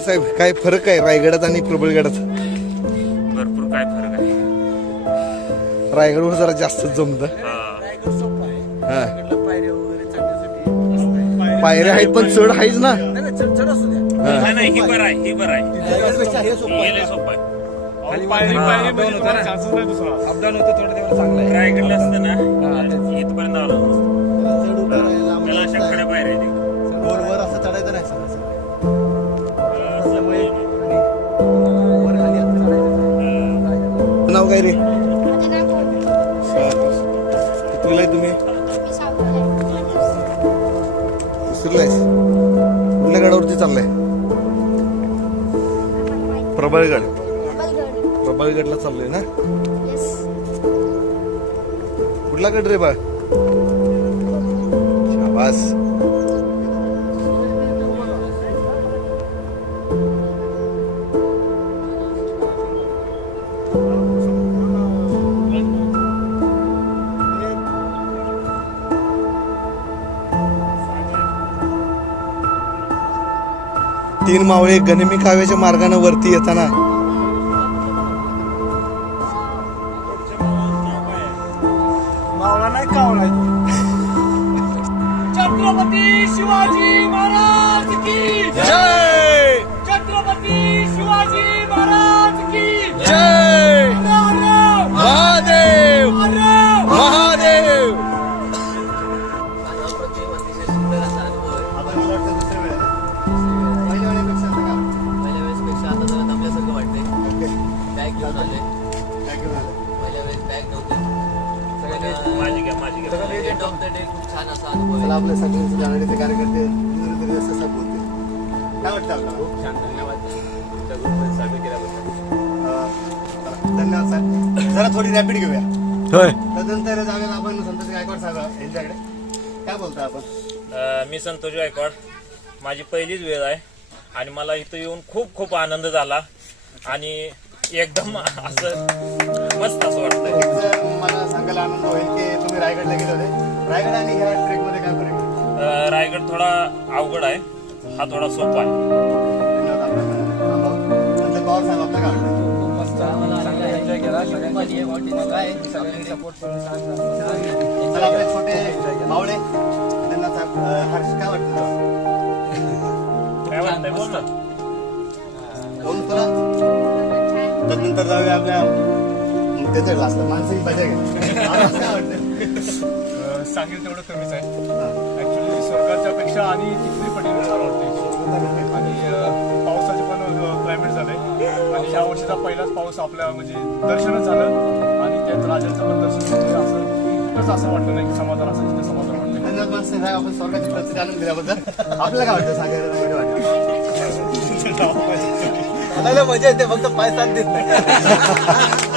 साहेब काय फरक आहे रायगडात आणि प्रबळगडात? भरपूर काय फरक आहे. रायगडवर जरा जास्त जमत. हा. हा. पायऱ्या आहेत पण चढ आहेच ना. नाही नाही ही. बरं आहे ही बरं आहे. हे लय सोपं आहे. पायरी हा, पायरी updown म्हणजे होतं ना. तुम्हाला chances नाही दुसरा. अपडाऊन होतं थोडं तेवढं चांगलं आहे. रायगडला असतं ना इथपर्यंत आलं. प्रबलगड. प्रबळगडला चाललोय ना. कुठला गड रे बा शाबास मावळे गनिमी काव्याच्या मार्गाने वरती येताना. छत्रपती शिवाजी महाराज की जय! डे खूप छान असा अनुभव चला आहे आपल्या सगळ्यांचे कार्यकर्ते असं काय वाटतं खूप छान धन्यवाद. तुमच्या ग्रुपमध्ये केल्याबद्दल. धन्यवाद सर. जरा थोडी रॅपिड घेऊया. होय. तदनंतर जाऊया आपण संतोष गायकवाड साहेब यांच्याकडे. काय बोलता आपण? मी संतोष गायकवाड. माझी पहिलीच वेळ आहे आणि मला इथं येऊन खूप खूप आनंद झाला. आणि एकदम असं मस्त असं जर मला सांगायला आनंद होईल की तुम्ही रायगडला गेले होते. रायगड आणि ह्या ट्रेकमध्ये काय फरक आहे? अं, रायगड थोडा अवघड आहे. हा थोडा सोपा आहे. धन्यवाद आपलं थांबावं. नंतर पवार साहेब आपलं काय वाटतं आपले छोटे मावळे साहेब अं, हर्ष काय वाटतं तुला? काय वाटतंय? बोल ना. बोल तुला? त्यानंतर जाऊया आपल्या त्याच्या मानसिक बजा सांगेल तेवढं कमीच आहे. ऍक्च्युली स्वर्गाच्या पेक्षा आणि किती पटीने छान वाटते आणि पावसाचे पण क्लायमेट झालंय. आणि या वर्षीचा पहिलाच पाऊस आपल्या म्हणजे दर्शनच झालं. आणि त्यात राजांचं पण दर्शन असं. कुठंच असं वाटलं नाही की समाधान असं तिथे समाधान वाटलं आपण स्वर्गाची प्रसिद्धी आणून दिल्याबद्दल आपल्याला काय वाटतं? सांगायला वाटतं. मजा येते फक्त पाय साथ देत नाही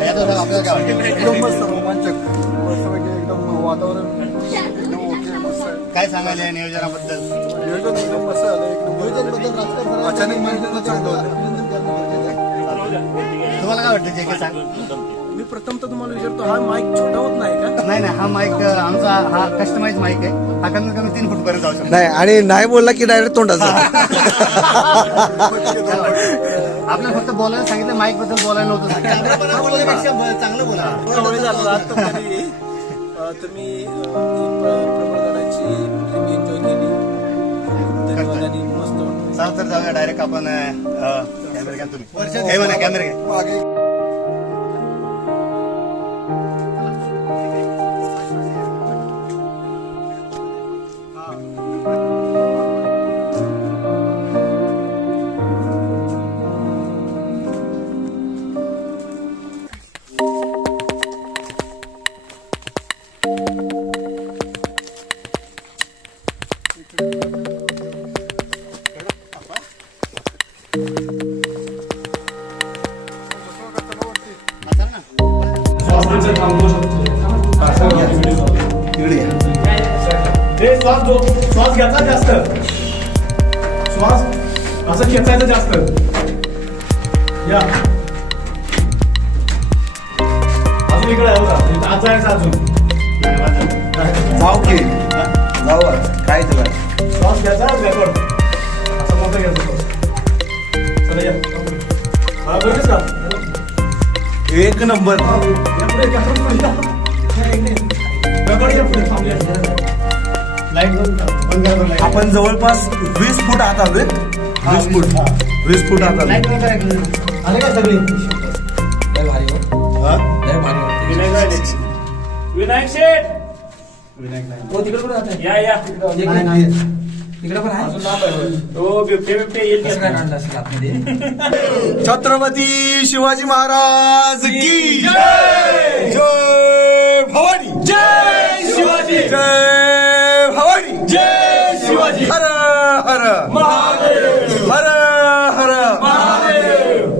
एकदम मस्त रोमांचक मस्तपैकी एकदम वातावरण एकदम ओके मस्त आहे. काय सांगायला या नियोजनाबद्दल? नियोजन एकदम मस्त झालं एकदम अचानक नियोजन चांगलं होतं तुम्हाला काय वाटतं जे काही सांग. मी प्रथम तर तुम्हाला विचारतो हा माईक छोटा होत नाही का? नाही नाही हा माईक आमचा हा कस्टमाइज माईक आहे. हा कमीत कमी तीन फूट पर्यंत जाऊ शकतो. नाही आणि नाही बोलला की डायरेक्ट तोंडाचा आपल्याला फक्त बोलायला सांगितलं माईकबद्दल बोलायला नव्हतं चांगलं बोला. तुम्ही ही एन्जॉय केली. मस्त तर जाऊया डायरेक्ट आपण कॅमेरा घ्या तुम्ही. हे कॅमेरा घ्या. श्वास जो श्वास घ्यायचा जास्त श्वास असं खेचायचं जास्त या अजून इकडे आहे बघा. आज जायचं अजून जाऊ की. जाऊ. काय तुला? श्वास घ्यायचा रेकॉर्ड असा मोठा घ्यायचा श्वास. चला या. हा बघितलं का? एक नंबर. आपण जवळपास वीस फूट आत आलोय. वीस फूट. वीस फूट आत आलोय. आले का सगळे? विनायक शेठ. हो तिकडे पण जाते या या. नाही, नाही. तिकडे पण आहे? हो बिबटे बिबटे येईल कसं काय काढलं असेल आतमध्ये? छत्रपती शिवाजी महाराज की जय! जय भवानी. जय शिवाजी! जय भवानी. जय शिवाजी! हर हर. महादेव! हर हर. महादेव!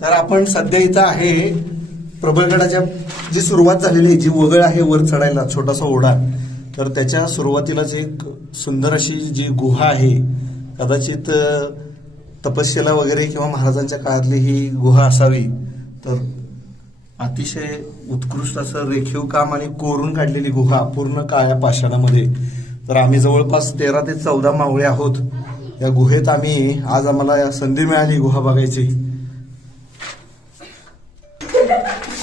तर आपण सध्या इथं आहे प्रबळगडाच्या जी सुरुवात झालेली आहे जी वगळ आहे वर चढायला छोटासा ओढा तर त्याच्या सुरुवातीलाच एक सुंदर अशी जी गुहा आहे कदाचित अ, तपस्येला वगैरे किंवा महाराजांच्या काळातली ही गुहा असावी तर अतिशय उत्कृष्ट असं रेखीव काम आणि कोरून काढलेली गुहा पूर्ण काळ्या पाषाणामध्ये. तर आम्ही जवळपास तेरा ते चौदा मावळे आहोत. या गुहेत आम्ही आज आम्हाला या संधी मिळाली गुहा बघायची.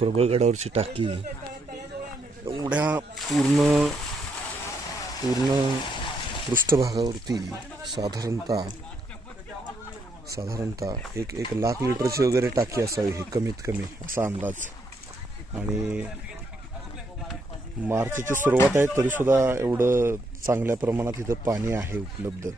प्रबळगडावरची टाकी. एवढ्या पूर्ण पूर्ण पृष्ठभागावरती साधारणतः साधारणतः एक एक लाख लिटरची वगैरे टाकी असावी ही कमीत कमी असा अंदाज. आणि मार्चची सुरुवात आहे तरीसुद्धा एवढं चांगल्या प्रमाणात इथं पाणी आहे उपलब्ध.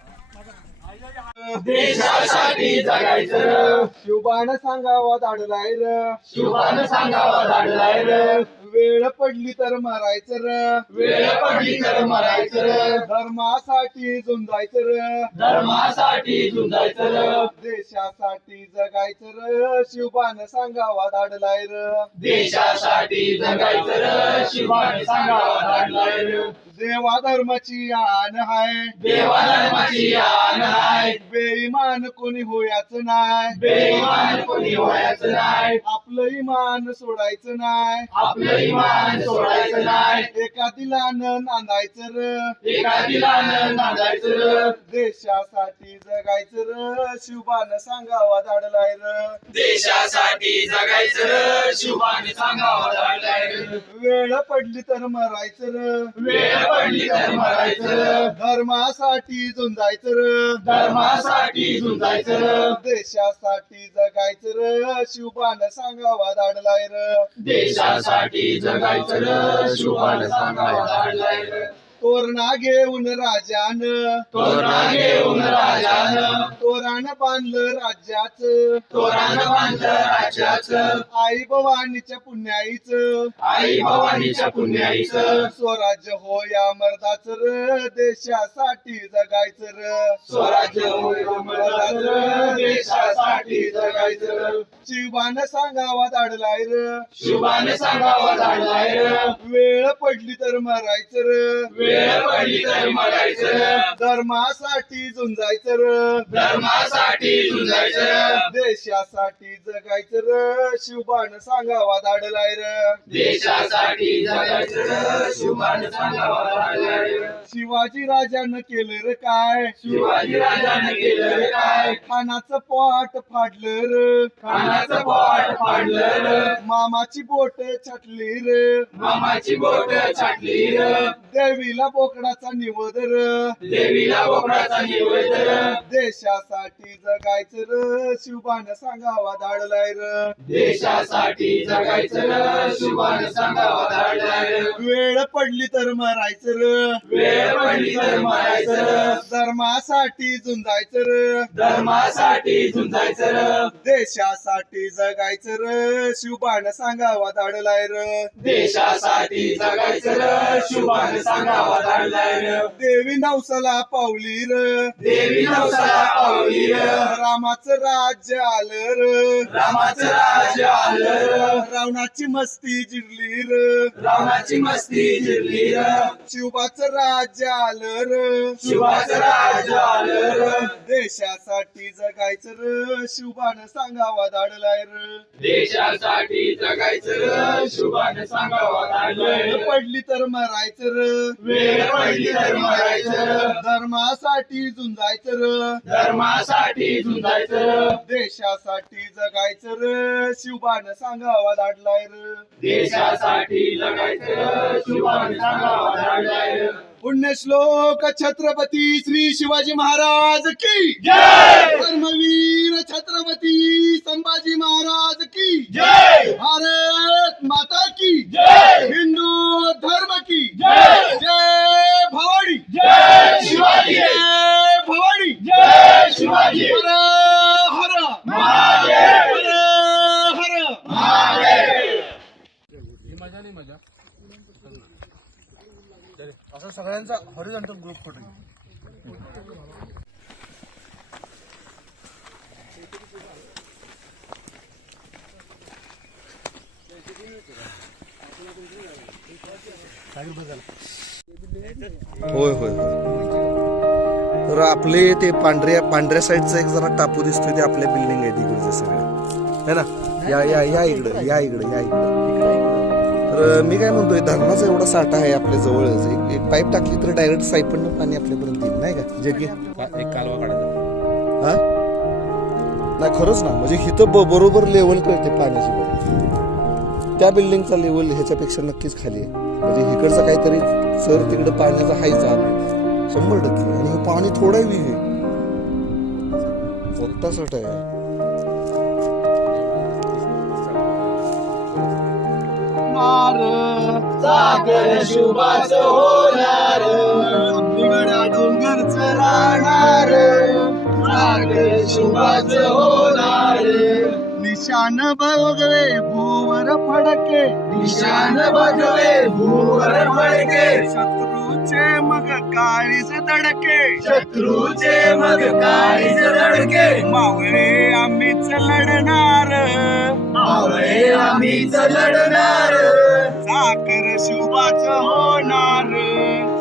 शिवबाण सांगावा धाडलाय र. शिवबाण सांगावा धाडलाय र. वेळ पडली तर मरायचं र. वेळ पडली तर मरायचं र. धर्मासाठी झुंजायचं र. धर्मासाठी झुंजायचं र. देशासाठी जगायचं र. शिवबाण सांगावा धाडलाय र. देशासाठी जगायचं र. शिवबाण सांगावा धाडलाय र. देवा धर्माची आण हाय. देवा धर्माची आण हाय. बेईमान कोणी होयाचं नाय बेईमान कोणी होयाचं नाय आपलं इमान सोडायचं नाय आपलं इमान सोडायचं एका दिलानं नांदायचं र. एका दिलानं नांदायचं र. देशासाठी जगायचं र. शिवबान सांगावा धाडलाय र. देशासाठी जगायचं र. सांगावा धाडलाय र. वेळ पडली तर मरायचं र. वेळ पडली तर मरायचं र. धर्मासाठी झुंजायचं र. धर्मासाठी झुंजायचं र. देशासाठी जगायचं र. शिवबान सांगावा धाडलाय र. देशासाठी जगायचं र. शिवबान सांगावा धाडलाय र तोरणा घेऊन राजान. तोरणा घेऊन राजान. तोरण बांधलं राज्याच. तोरण बांधलं राज्याच. आई भवानीच्या पुण्याईच. आई भवानीच्या पुण्याईच. स्वराज्य हो या मर्दाच र. देशासाठी जगायचं र. स्वराज्य हो या मर्दाच र. देशासाठी जगायचं र. शिवान सांगावा धाडलाय र. शिवान सांगावा धाडलाय र. वेळ पडली तर मरायचं र. वेळ पडली तर मरायचं धर्मासाठी झुंजायचं र. धर्मासाठी झुंजायचं देशासाठी जगायचं र. शिवबान सांगावा धाडलाय र. देशासाठी जगायचं र. शिवबान सांगावा धाडलाय र. शिवाजी राजानं केलं र काय? शिवाजी राजानं केलं र काय? खानाचं पोट फाडलं र. खानाचं पोट फाडलं र. मामाची बोट छाटली र. मामाची बोट छाटली र देवीला बोकडाचा निवद र. देवीला बोकडाचा निवद र. देशासाठी जगायचं र. शिवबान सांगावा धाडलाय र. देशासाठी जगायचं र. शिवबान सांगावा धाडलाय र. वेळ पडली तर मरायचं र. वेळ पडली तर मरायचं र. धर्मासाठी झुंजायचं र. धर्मासाठी झुंजायचं र. देशासाठी जगायचं र. शिवबान सांगावा धाडलाय र. देशासाठी र शिवबान सांगावा धाडलाय र. देवी नवसाला पावली र. देवी नवसाला पावली र. रामाचं राज्य आलं र. रामाचं राज्य आलं र. रावणाची मस्ती जिरली र. रावणाची मस्ती जिरली र. शिवबाचं राज्य आलं र. शिवाचं राज्य आलं र. देशासाठी जगायचं र. शिवबान सांगावा धाडलाय र. देशासाठी जगायचं र. शिवबान सांगावा धाडलाय पडली तर मरायचं र. वेळ पडली तर मरायचं धर्मासाठी झुंजायचं र. धर्मासाठी झुंजायचं देशासाठी जगायचं र. शिवबान सांगावा धाडलाय र. देशासाठी जगायचं र. शिवबान सांगावा धाडलाय र. पुण्यश्लोक छत्रपती श्री शिवाजी महाराज की. जय! धर्मवीर छत्रपती संभाजी महाराज की. जय! भारत माता की. जय! हिंदू धर्म की जय जय भवानी जय शिवाजी जय भवानी जय शिवाजी हर हर महादेव हर हर महादेव असं सगळ्यांचा हॉरिझॉन्टल ग्रुप फोटो होय होय तर आपले ते पांढऱ्या पांढऱ्या साईडचा एक जरा टापू दिसतोय ते आपल्या बिल्डिंग आहे तिकडचे सगळ्या है ना? या या या इकडं या इकडं या इकडं. तर मी काय म्हणतोय धरणाचा एवढा साठा आहे आपल्या जवळच. एक एक पाईप टाकली तर डायरेक्ट सायपडनं पाणी आपल्यापर्यंत येईल नाही का? जे की एक कालवा काढायचा हा? नाही खरंच ना. म्हणजे ब- बरोबर लेवल कळते पाण्याची. बरोबर त्या बिल्डिंगचा लेवल ह्याच्यापेक्षा नक्कीच खाली आहे. म्हणजे इकडचं काहीतरी सर तिकडे पाण्याचा हाय जात शंभर टक्के. आणि हे पाणी थोडा विहीर मोठा सट आहे. सागर शुभाच होणार. बिगडा डोंगरच राहणार. सागर शुभाच होणार. निशाण बघवे भूवर फडके निशान बघवे भूवर फडके शत्रूचे मग काळीच दडके शत्रूचे मग काळीच दडके मावळे आम्हीच लढणार मावळे आम्हीच लढणार साखर शुभाच होणार.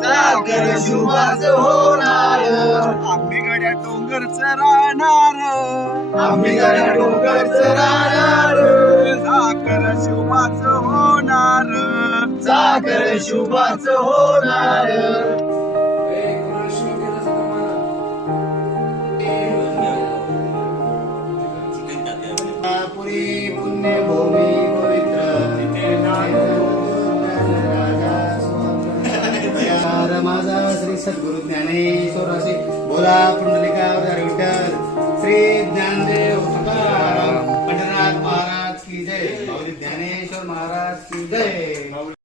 साखर शुभाच होणार. आम्ही गड्या डोंगरच राहणार. आम्ही गड्या डोंगरच राहणार. साखर शुभाच होणार. साखर शुभाच होणार. सद्गुरु ज्ञानेश्वर असे ज्ञानेश्वराशी बोला पुंडलिकावतार विठ्ठल श्री ज्ञानदेव तुकाराम पंढरनाथ महाराज की जय ज्ञानेश्वर महाराज की जय।